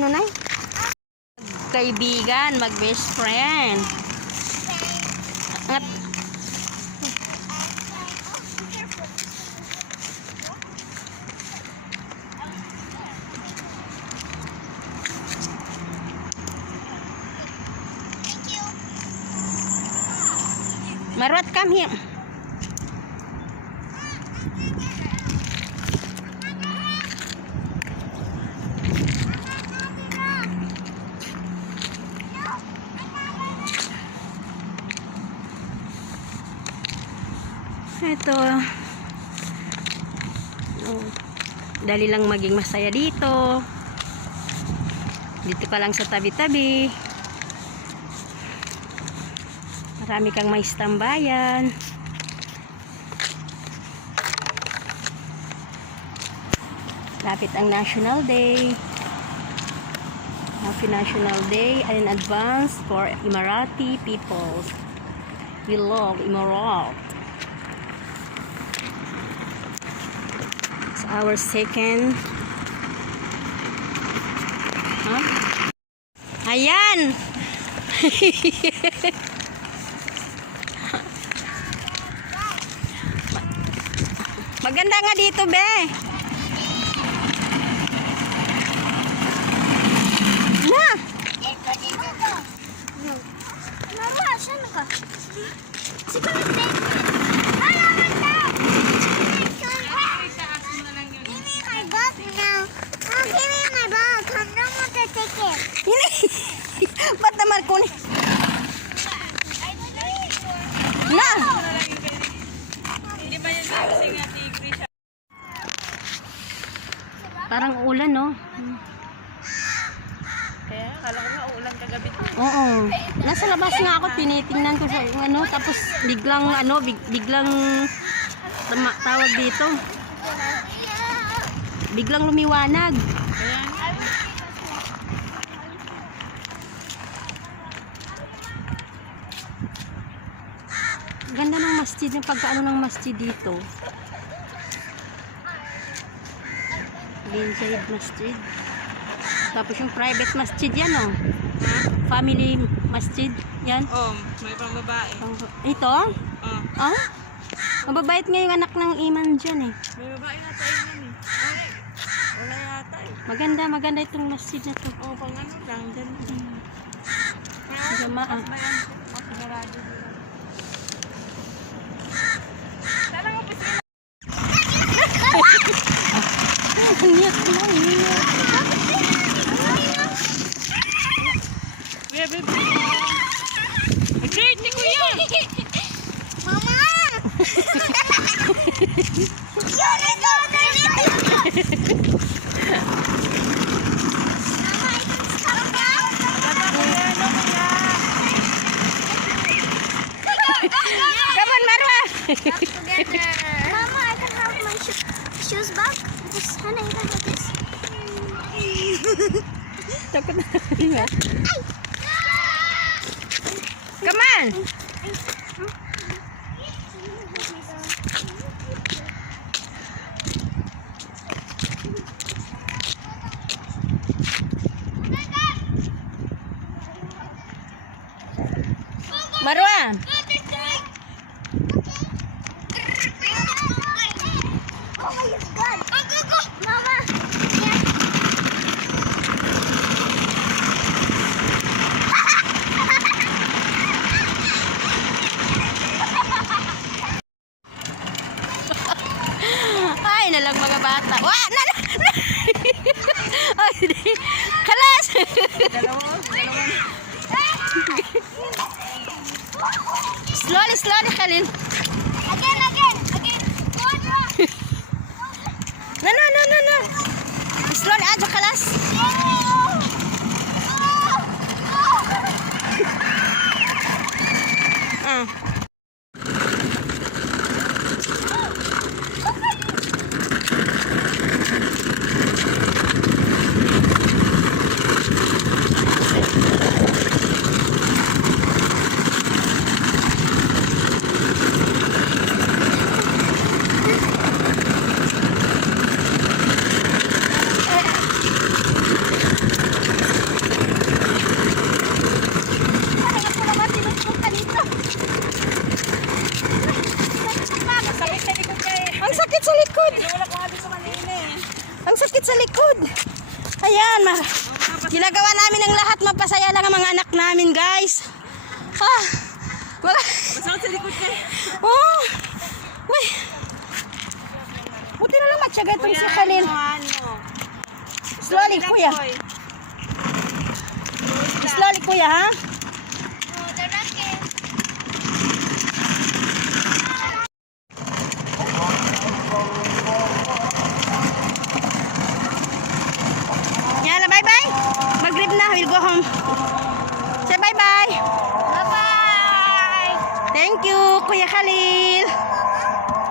ano na kaibigan, mag best friend. Angat. Marwat, come here. Ito. Dali lang maging masaya dito. Dito ka lang sa tabi-tabi. Marami kang mais tambayan. Lapit ang National Day. Happy National Day in advance for Emirati people. We love Emirat. It's our second. Huh? Ayan! Maganda nga dito, be. Na. Marwa, saan ka? Siguro din. Alaman na. Give me my book now. Oh, give me my book. I don't want to take it. Ba't naman kunin? Na. Parang ulan, no? Kaya, kala ko nga ulan kagabi. Oo. Nasa labas nga ako, tinitingnan ko sa ano, tapos biglang ano, biglang tawag dito. Biglang lumiwanag. Ganda ng masjid, yung pagkaano ng masjid dito. Inside masjid. Tapos yung private masjid yan, oh. Ha? Family masjid yan. Oh, may pang babae. Ito? Oh. Ah? Mababait nga yung anak ng iman dyan, eh. May babae na tayo nun eh. Ay, wala yata eh. Maganda itong masjid na to. Oh, pang ano lang, dyan. Jamaa. Masigurado dito. Iyak mo, iyak. Bebe, dirty ko yan! Mama! Yun ito! Mama, itong stop na? Come on, Marwa! Mama, I can have my shoes back. Because Hannah, you can have this. Takot na. Come on! Marwa! Oh my God! Mama! Ay, nalang mga bata. Wah! Ay, di. Kalas! Slowly, Khalil. Again! No. Slowly, aja kalas. Ah. Ginagawa namin ang lahat. Mapasaya lang ang mga anak namin, guys. Ah, wala. Masakit sa likod ka. Oh, uy. Buti na lang matyaga itong si Khalil. Slowly, kuya. Slowly, kuya, ha? Oh, the rocket. Yan, bye-bye. Mag-grip na. We'll go home. Say bye-bye. Bye-bye. Thank you, Kuya Khalil.